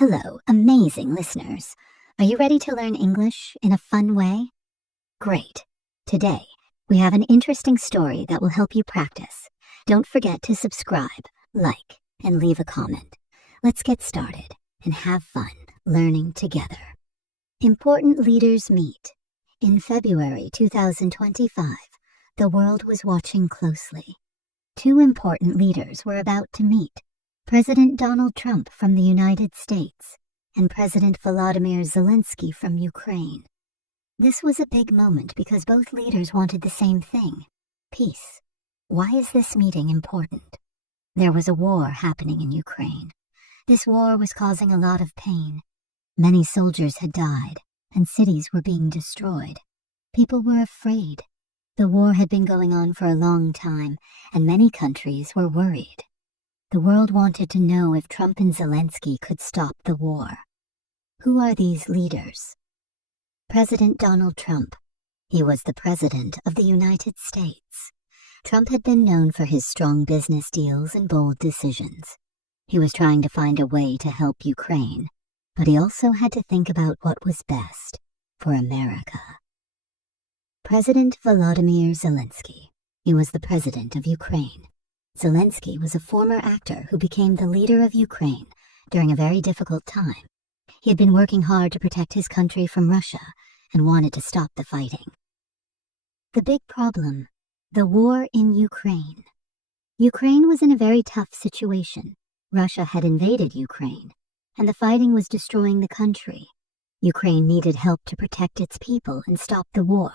Hello, amazing listeners. Are you ready to learn English in a fun way? Great. Today, we have an interesting story that will help you practice. Don't forget to subscribe, like, and leave a comment. Let's get started and have fun learning together. Important leaders meet. In February 2025, the world was watching closely. Two important leaders were about to meet. President Donald Trump from the United States and President Volodymyr Zelensky from Ukraine. This was a big moment because both leaders wanted the same thing: peace. Why is this meeting important? There was a war happening in Ukraine. This war was causing a lot of pain. Many soldiers had died, and cities were being destroyed. People were afraid. The war had been going on for a long time, and many countries were worried. The world wanted to know if Trump and Zelensky could stop the war. Who are these leaders? President Donald Trump. He was the President of the United States. Trump had been known for his strong business deals and bold decisions. He was trying to find a way to help Ukraine, but he also had to think about what was best for America. President Volodymyr Zelensky. He was the President of Ukraine. Zelensky was a former actor who became the leader of Ukraine during a very difficult time. He had been working hard to protect his country from Russia and wanted to stop the fighting. The big problem: the war in Ukraine. Ukraine was in a very tough situation. Russia had invaded Ukraine, and the fighting was destroying the country. Ukraine needed help to protect its people and stop the war.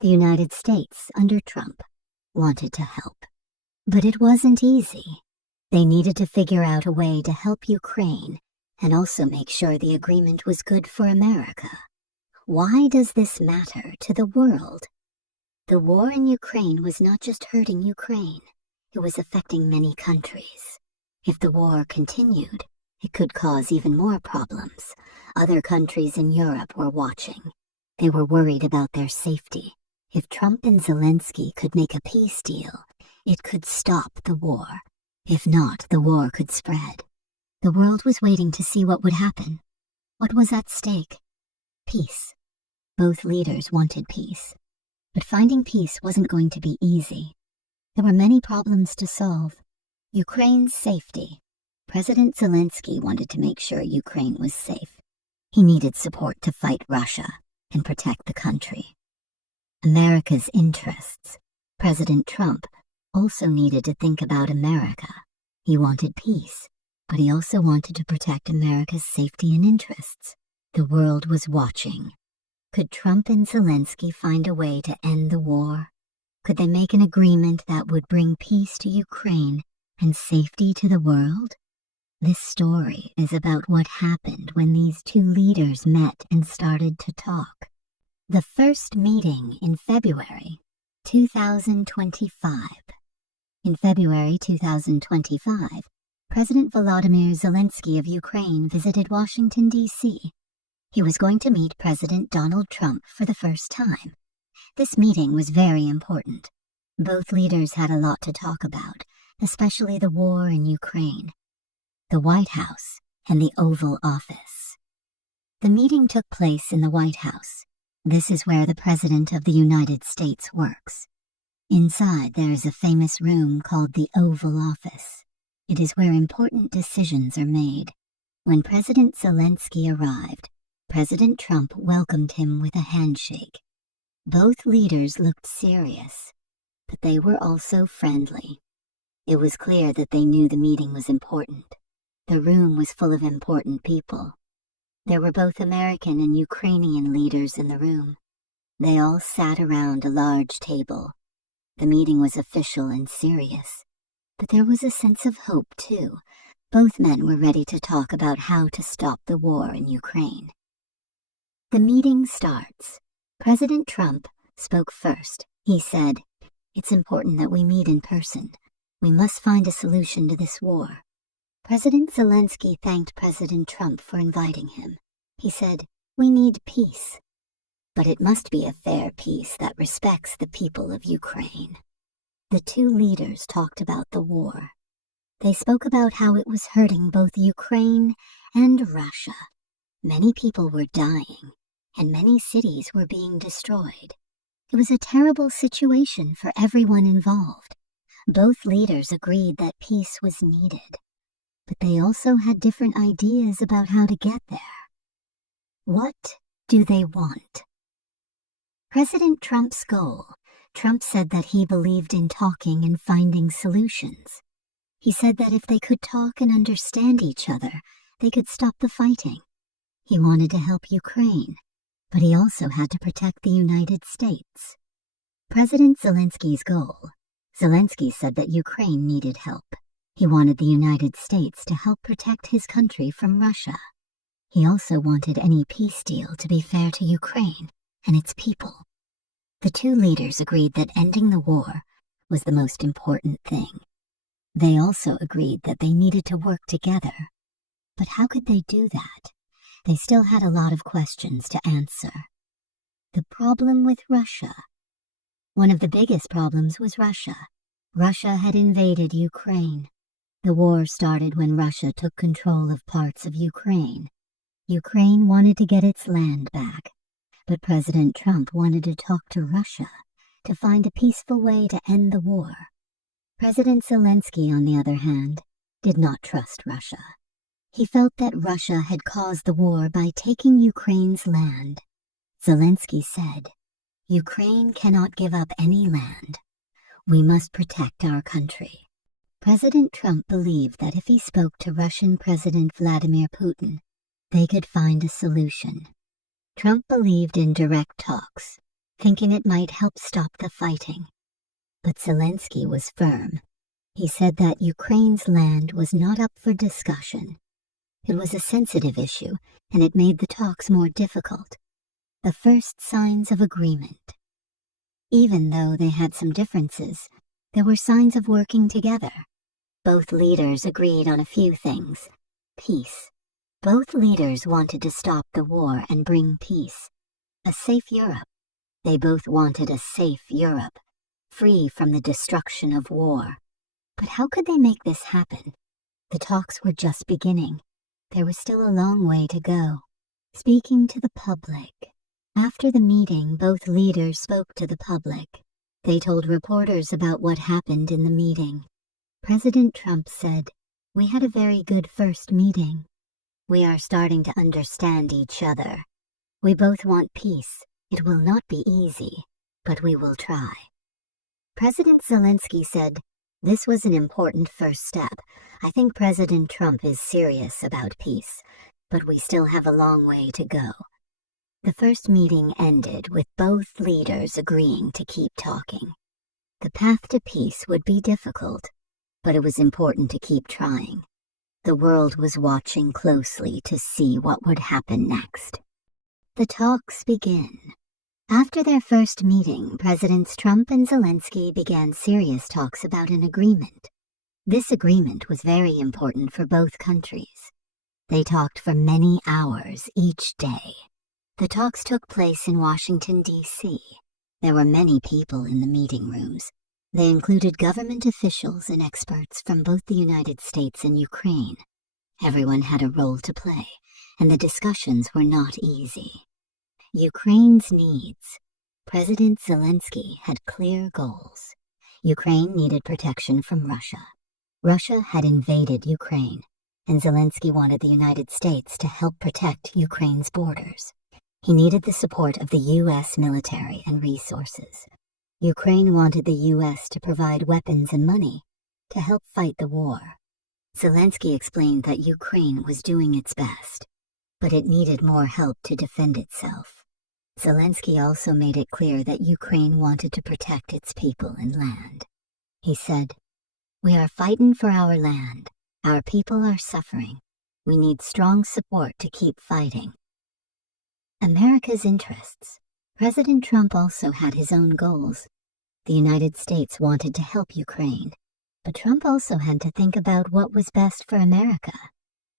The United States, under Trump, wanted to help. But it wasn't easy. They needed to figure out a way to help Ukraine and also make sure the agreement was good for America. Why does this matter to the world? The war in Ukraine was not just hurting Ukraine. It was affecting many countries. If the war continued, it could cause even more problems. Other countries in Europe were watching. They were worried about their safety. If Trump and Zelensky could make a peace deal, it could stop the war. If not, the war could spread. The world was waiting to see what would happen. What was at stake? Peace. Both leaders wanted peace. But finding peace wasn't going to be easy. There were many problems to solve. Ukraine's safety. President Zelensky wanted to make sure Ukraine was safe. He needed support to fight Russia and protect the country. America's interests. President Trump also needed to think about America. He wanted peace, but he also wanted to protect America's safety and interests. The world was watching. Could Trump and Zelensky find a way to end the war? Could they make an agreement that would bring peace to Ukraine and safety to the world? This story is about what happened when these two leaders met and started to talk. The first meeting in February 2025. In February 2025, President Volodymyr Zelensky of Ukraine visited Washington, D.C. He was going to meet President Donald Trump for the first time. This meeting was very important. Both leaders had a lot to talk about, especially the war in Ukraine, the White House, and the Oval Office. The meeting took place in the White House. This is where the President of the United States works. Inside, there is a famous room called the Oval Office. It is where important decisions are made. When President Zelensky arrived, President Trump welcomed him with a handshake. Both leaders looked serious, but they were also friendly. It was clear that they knew the meeting was important. The room was full of important people. There were both American and Ukrainian leaders in the room. They all sat around a large table. The meeting was official and serious, but there was a sense of hope, too. Both men were ready to talk about how to stop the war in Ukraine. The meeting starts. President Trump spoke first. He said, "It's important that we meet in person. We must find a solution to this war." President Zelensky thanked President Trump for inviting him. He said, "We need peace. But it must be a fair peace that respects the people of Ukraine." The two leaders talked about the war. They spoke about how it was hurting both Ukraine and Russia. Many people were dying, and many cities were being destroyed. It was a terrible situation for everyone involved. Both leaders agreed that peace was needed, but they also had different ideas about how to get there. What do they want? President Trump's goal. Trump said that he believed in talking and finding solutions. He said that if they could talk and understand each other, they could stop the fighting. He wanted to help Ukraine, but he also had to protect the United States. President Zelensky's goal. Zelensky said that Ukraine needed help. He wanted the United States to help protect his country from Russia. He also wanted any peace deal to be fair to Ukraine and its people. The two leaders agreed that ending the war was the most important thing. They also agreed that they needed to work together. But how could they do that? They still had a lot of questions to answer. The problem with Russia. One of the biggest problems was Russia. Russia had invaded Ukraine. The war started when Russia took control of parts of Ukraine. Ukraine wanted to get its land back, but President Trump wanted to talk to Russia to find a peaceful way to end the war. President Zelensky, on the other hand, did not trust Russia. He felt that Russia had caused the war by taking Ukraine's land. Zelensky said, "Ukraine cannot give up any land. We must protect our country." President Trump believed that if he spoke to Russian President Vladimir Putin, they could find a solution. Trump believed in direct talks, thinking it might help stop the fighting. But Zelensky was firm. He said that Ukraine's land was not up for discussion. It was a sensitive issue, and it made the talks more difficult. The first signs of agreement. Even though they had some differences, there were signs of working together. Both leaders agreed on a few things. Peace. Both leaders wanted to stop the war and bring peace. A safe Europe. They both wanted a safe Europe, free from the destruction of war. But how could they make this happen? The talks were just beginning. There was still a long way to go. Speaking to the public. After the meeting, both leaders spoke to the public. They told reporters about what happened in the meeting. President Trump said, "We had a very good first meeting. We are starting to understand each other. We both want peace. It will not be easy, but we will try." President Zelensky said, "This was an important first step. I think President Trump is serious about peace, but we still have a long way to go." The first meeting ended with both leaders agreeing to keep talking. The path to peace would be difficult, but it was important to keep trying. The world was watching closely to see what would happen next. The talks begin. After their first meeting, Presidents Trump and Zelensky began serious talks about an agreement. This agreement was very important for both countries. They talked for many hours each day. The talks took place in Washington, D.C. There were many people in the meeting rooms. They included government officials and experts from both the United States and Ukraine. Everyone had a role to play, and the discussions were not easy. Ukraine's needs. President Zelensky had clear goals. Ukraine needed protection from Russia. Russia had invaded Ukraine, and Zelensky wanted the United States to help protect Ukraine's borders. He needed the support of the U.S. military and resources. Ukraine wanted the U.S. to provide weapons and money to help fight the war. Zelensky explained that Ukraine was doing its best, but it needed more help to defend itself. Zelensky also made it clear that Ukraine wanted to protect its people and land. He said, "We are fighting for our land. Our people are suffering. We need strong support to keep fighting." America's interests. President Trump also had his own goals. The United States wanted to help Ukraine, but Trump also had to think about what was best for America.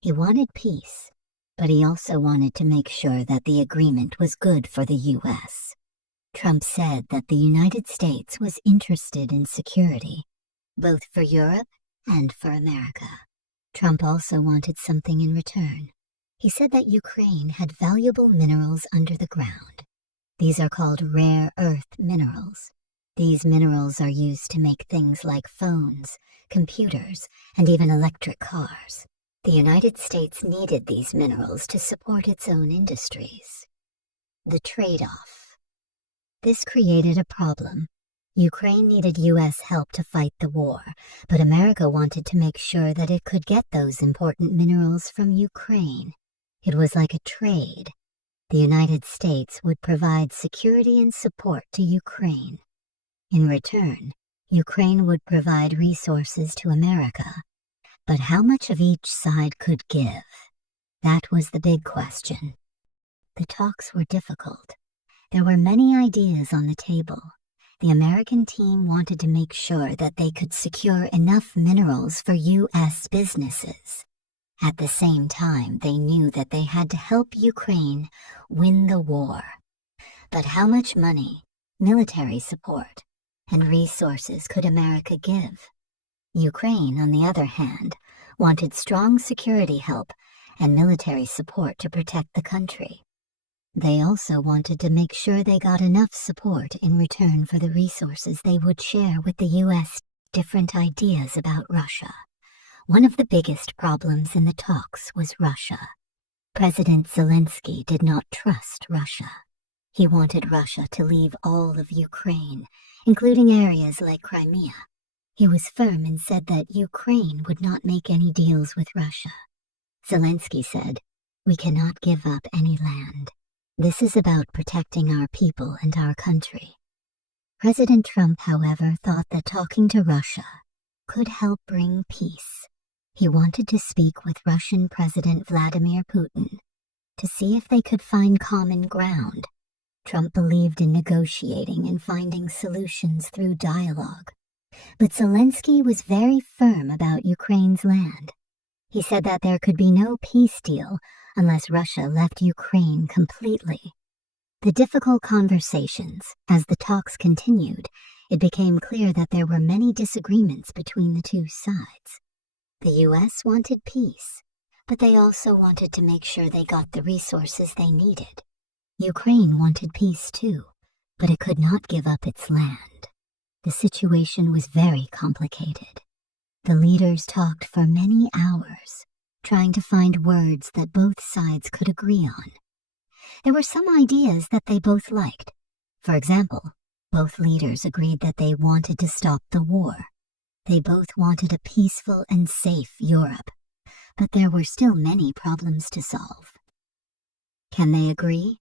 He wanted peace, but he also wanted to make sure that the agreement was good for the U.S. Trump said that the United States was interested in security, both for Europe and for America. Trump also wanted something in return. He said that Ukraine had valuable minerals under the ground. These are called rare earth minerals. These minerals are used to make things like phones, computers, and even electric cars. The United States needed these minerals to support its own industries. The trade-off. This created a problem. Ukraine needed U.S. help to fight the war, but America wanted to make sure that it could get those important minerals from Ukraine. It was like a trade. The United States would provide security and support to Ukraine. In return, Ukraine would provide resources to America. But how much of each side could give? That was the big question. The talks were difficult. There were many ideas on the table. The American team wanted to make sure that they could secure enough minerals for U.S. businesses. At the same time, they knew that they had to help Ukraine win the war. But how much money, military support, and resources could America give? Ukraine, on the other hand, wanted strong security help and military support to protect the country. They also wanted to make sure they got enough support in return for the resources they would share with the U.S. Different ideas about Russia. One of the biggest problems in the talks was Russia. President Zelensky did not trust Russia. He wanted Russia to leave all of Ukraine, including areas like Crimea. He was firm and said that Ukraine would not make any deals with Russia. Zelensky said, "We cannot give up any land. This is about protecting our people and our country." President Trump, however, thought that talking to Russia could help bring peace. He wanted to speak with Russian President Vladimir Putin to see if they could find common ground. Trump believed in negotiating and finding solutions through dialogue. But Zelensky was very firm about Ukraine's land. He said that there could be no peace deal unless Russia left Ukraine completely. The difficult conversations, as the talks continued, it became clear that there were many disagreements between the two sides. The U.S. wanted peace, but they also wanted to make sure they got the resources they needed. Ukraine wanted peace too, but it could not give up its land. The situation was very complicated. The leaders talked for many hours, trying to find words that both sides could agree on. There were some ideas that they both liked. For example, both leaders agreed that they wanted to stop the war. They both wanted a peaceful and safe Europe, but there were still many problems to solve. Can they agree?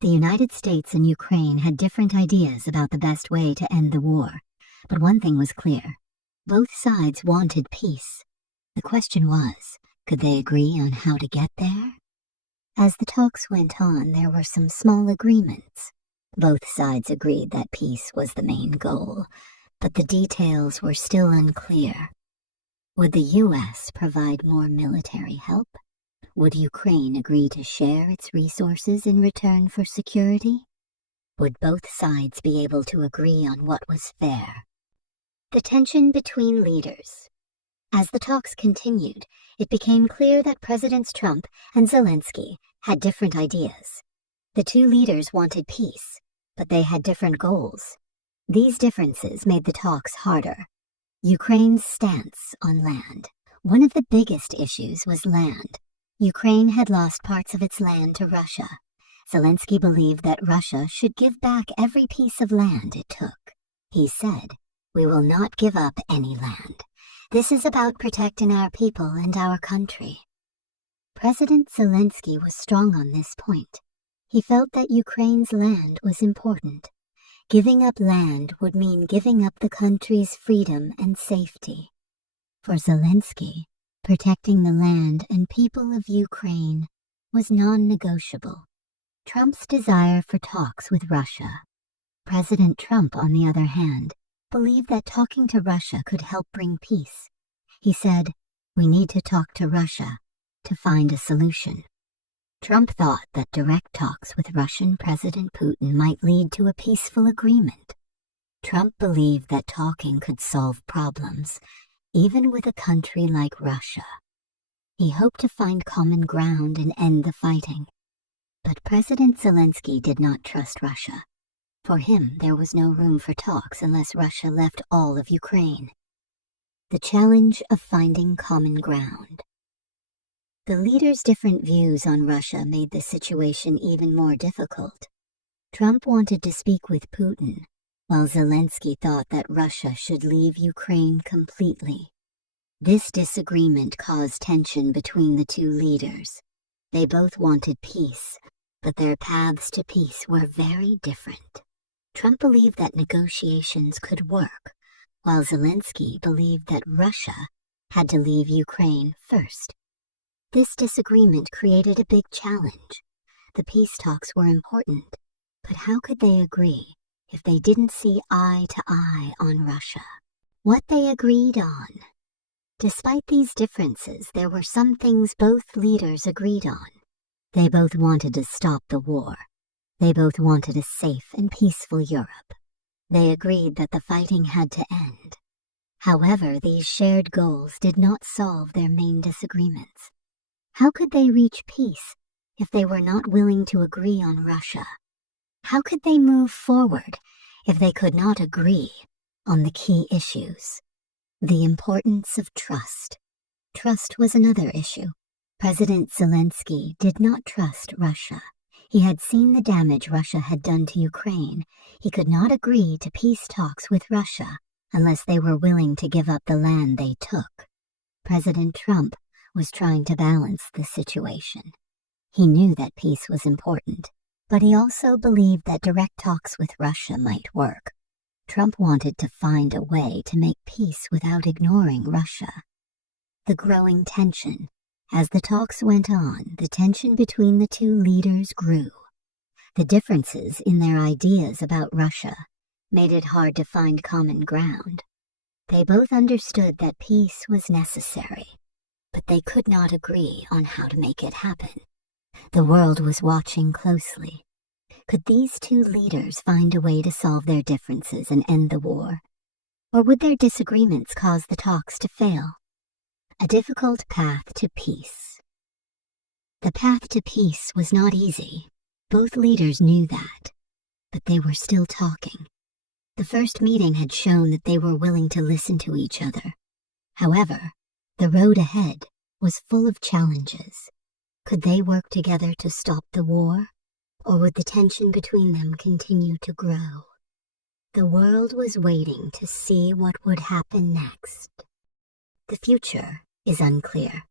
The United States and Ukraine had different ideas about the best way to end the war, but one thing was clear. Both sides wanted peace. The question was, could they agree on how to get there? As the talks went on, there were some small agreements. Both sides agreed that peace was the main goal, but the details were still unclear. Would the U.S. provide more military help? Would Ukraine agree to share its resources in return for security? Would both sides be able to agree on what was fair? The tension between leaders. As the talks continued, it became clear that Presidents Trump and Zelensky had different ideas. The two leaders wanted peace, but they had different goals. These differences made the talks harder. Ukraine's stance on land. One of the biggest issues was land. Ukraine had lost parts of its land to Russia. Zelensky believed that Russia should give back every piece of land it took. He said, "We will not give up any land. This is about protecting our people and our country." President Zelensky was strong on this point. He felt that Ukraine's land was important. Giving up land would mean giving up the country's freedom and safety. For Zelensky, protecting the land and people of Ukraine was non-negotiable. Trump's desire for talks with Russia. President Trump, on the other hand, believed that talking to Russia could help bring peace. He said, "We need to talk to Russia to find a solution." Trump thought that direct talks with Russian President Putin might lead to a peaceful agreement. Trump believed that talking could solve problems, even with a country like Russia. He hoped to find common ground and end the fighting. But President Zelensky did not trust Russia. For him, there was no room for talks unless Russia left all of Ukraine. The challenge of finding common ground. The leaders' different views on Russia made the situation even more difficult. Trump wanted to speak with Putin, while Zelensky thought that Russia should leave Ukraine completely. This disagreement caused tension between the two leaders. They both wanted peace, but their paths to peace were very different. Trump believed that negotiations could work, while Zelensky believed that Russia had to leave Ukraine first. This disagreement created a big challenge. The peace talks were important, but how could they agree if they didn't see eye to eye on Russia? What they agreed on. Despite these differences, there were some things both leaders agreed on. They both wanted to stop the war. They both wanted a safe and peaceful Europe. They agreed that the fighting had to end. However, these shared goals did not solve their main disagreements. How could they reach peace if they were not willing to agree on Russia? How could they move forward if they could not agree on the key issues? The importance of trust. Trust was another issue. President Zelensky did not trust Russia. He had seen the damage Russia had done to Ukraine. He could not agree to peace talks with Russia unless they were willing to give up the land they took. President Trump was trying to balance the situation. He knew that peace was important, but he also believed that direct talks with Russia might work. Trump wanted to find a way to make peace without ignoring Russia. The growing tension. As the talks went on, the tension between the two leaders grew. The differences in their ideas about Russia made it hard to find common ground. They both understood that peace was necessary, but they could not agree on how to make it happen. The world was watching closely. Could these two leaders find a way to solve their differences and end the war? Or would their disagreements cause the talks to fail? A difficult path to peace. The path to peace was not easy. Both leaders knew that, but they were still talking. The first meeting had shown that they were willing to listen to each other. However, the road ahead was full of challenges. Could they work together to stop the war, or would the tension between them continue to grow? The world was waiting to see what would happen next. The future is unclear.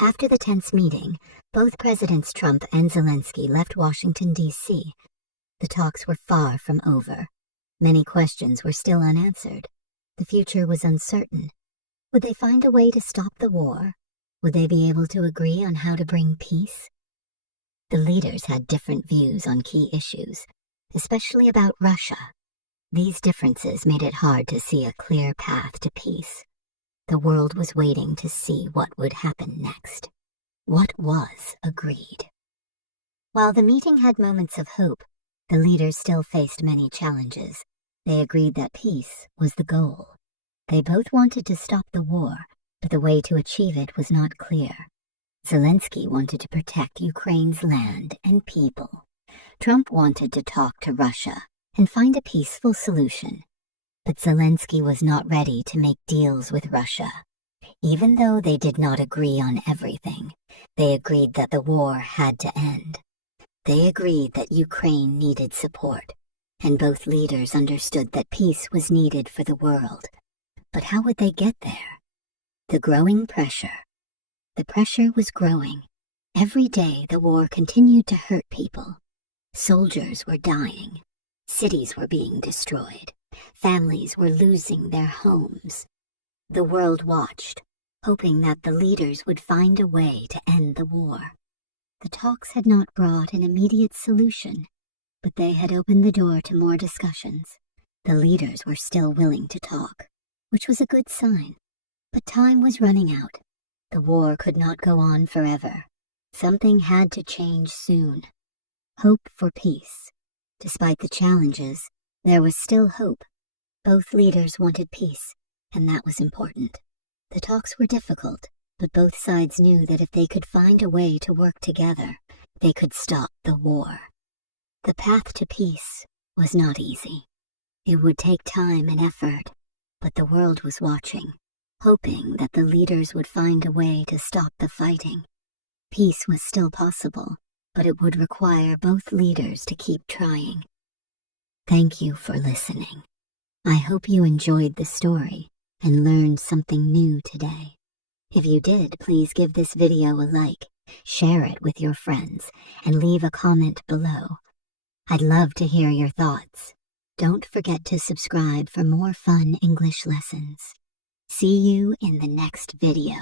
After the tense meeting, both Presidents Trump and Zelensky left Washington, D.C. The talks were far from over. Many questions were still unanswered. The future was uncertain. Would they find a way to stop the war? Would they be able to agree on how to bring peace? The leaders had different views on key issues, especially about Russia. These differences made it hard to see a clear path to peace. The world was waiting to see what would happen next. What was agreed? While the meeting had moments of hope, the leaders still faced many challenges. They agreed that peace was the goal. They both wanted to stop the war, but the way to achieve it was not clear. Zelensky wanted to protect Ukraine's land and people. Trump wanted to talk to Russia and find a peaceful solution. But Zelensky was not ready to make deals with Russia. Even though they did not agree on everything, they agreed that the war had to end. They agreed that Ukraine needed support, and both leaders understood that peace was needed for the world. But how would they get there? The growing pressure. The pressure was growing. Every day the war continued to hurt people. Soldiers were dying. Cities were being destroyed. Families were losing their homes. The world watched, hoping that the leaders would find a way to end the war. The talks had not brought an immediate solution, but they had opened the door to more discussions. The leaders were still willing to talk, which was a good sign. But time was running out. The war could not go on forever. Something had to change soon. Hope for peace. Despite the challenges, there was still hope. Both leaders wanted peace, and that was important. The talks were difficult, but both sides knew that if they could find a way to work together, they could stop the war. The path to peace was not easy. It would take time and effort, but the world was watching, hoping that the leaders would find a way to stop the fighting. Peace was still possible, but it would require both leaders to keep trying. Thank you for listening. I hope you enjoyed the story and learned something new today. If you did, please give this video a like, share it with your friends, and leave a comment below. I'd love to hear your thoughts. Don't forget to subscribe for more fun English lessons. See you in the next video.